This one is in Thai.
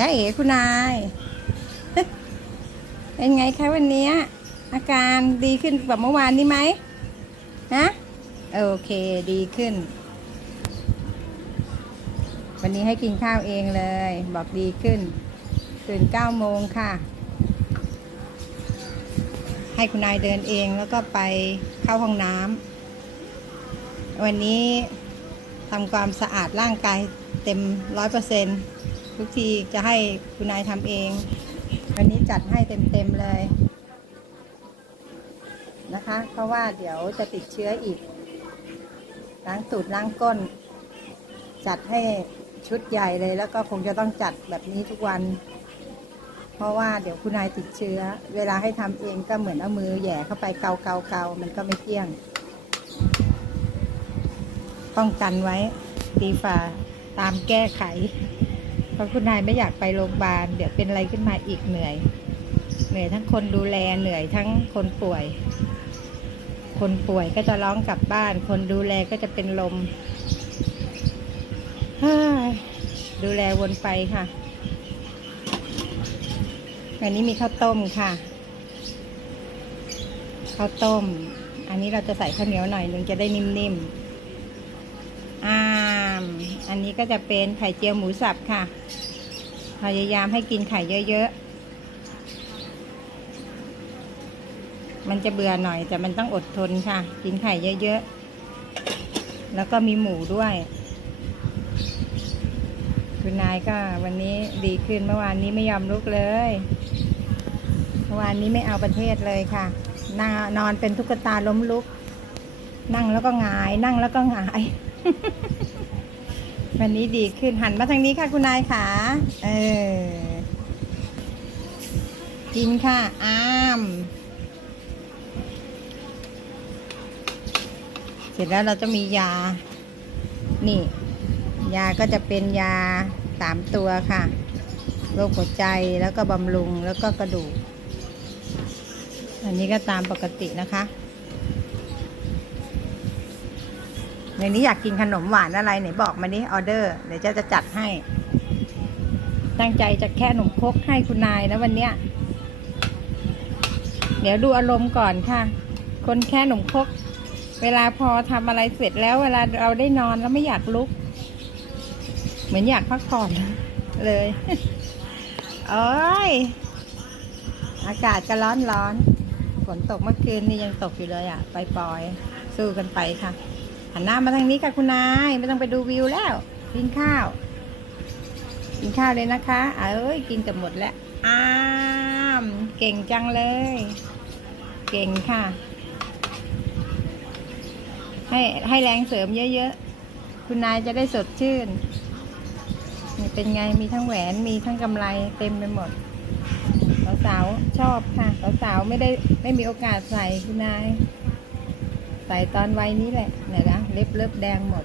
จ้าเอ๋คุณนาย เป็นไงคะวันนี้ อาการดีขึ้นกว่าเมื่อวานนี้ไหมฮะโอเคดีขึ้น วันนี้ให้กินข้าวเองเลย บอกดีขึ้น ตื่นเก้าโมงค่ะ ให้คุณนายเดินเองแล้วก็ไปเข้าห้องน้ำวันนี้ทำความสะอาดร่างกายเต็มร้อยเปอร์เซ็นต์ ทุกทีจะให้คุณนายทำเอง วันนี้จัดให้เต็มๆเลยนะคะ เพราะว่าเดี๋ยวจะติดเชื้ออีก ล้างตูดล้างก้น จัดให้ชุดใหญ่เลยแล้วก็คงจะต้องจัดแบบนี้ทุกวัน เพราะว่าเดี๋ยวคุณนายติดเชื้อ เวลาให้ทำเองก็เหมือนเอามือแย่เข้าไปเกาเกาเกามันก็ไม่เที่ยง ป้องกันไว้ดีฝ่าตามแก้ไข เพราะคุณนายไม่อยากไปโรงพยาบาล เดี๋ยวเป็นอะไรขึ้นมาอีกเหนื่อย เหนื่อยทั้งคนดูแลเหนื่อยทั้งคนป่วย คนป่วยก็จะร้องกลับบ้าน คนดูแลก็จะเป็นลมดูแลวนไปค่ะวันนี้มีข้าวต้มค่ะ ข้าวต้ม อันนี้เราจะใส่ข้าวเหนียวหน่อยหนึงจะได้นิ่มๆาอันนี้ก็จะเป็นไข่เจียวหมูสับค่ะ พยายามให้กินไข่เยอะๆ มันจะเบื่อหน่อยแต่มันต้องอดทนค่ะ กินไข่เยอะๆ แล้วก็มีหมูด้วย คุณนายก็วันนี้ดีขึ้นเมื่อวานนี้ไม่ยอมลุกเลย เมื่อวานนี้ไม่เอาประเทศเลยค่ะนนอนเป็นตุ๊กตาล้มลุก นั่งแล้วก็งาย นั่งแล้วก็งาย วันนี้ดีขึ้นหันมาทางนี้ค่ะคุณนายค่ะ เออ กินค่ะ อ้าม เสร็จแล้วเราจะมียา นี่ ยาก็จะเป็นยาสามตัวค่ะ โรคหัวใจแล้วก็บำรุงแล้วก็กระดูก อันนี้ก็ตามปกตินะคะ ในนี้อยากกินขนมหวานอะไรไหนบอกมาดิออเดอร์เดี๋ยวเจะจะจัดให้ ตั้งใจจะแค่ขนมคกให้คุณนายนะวันเนี้ยเดี๋ยวดูอารมณ์ก่อนค่ะ คนแค่ขนมคก เวลาพอทำอะไรเสร็จแล้วเวลาเราได้นอนแล้วไม่อยากลุก เหมือนอยากพักผ่อนเลยโอ้ยอากาศก็ร้อนร้อนฝนตกเมื่อคืนนี่ยังตกอยู่เลยอะไปปล่อยๆ สู้กันไปค่ะ หันหน้ามาทางนี้ค่ะคุณนายไม่ต้องไปดูวิวแล้ว กินข้าว กินข้าวเลยนะคะ เอ้ยกินจะหมดแล้วอ้ามเก่งจังเลย เก่งค่ะ ให้ให้แรงเสริมเยอะๆ คุณนายจะได้สดชื่นนี่เป็นไงมีทั้งแหวนมีทั้งกำไรเต็มไปหมดสาวๆชอบค่ะสาวๆไม่ได้ไม่มีโอกาสใส่คุณนาย ใส่ตอนวัยนี้แหละนะนะเล็บเล็บแดงหมด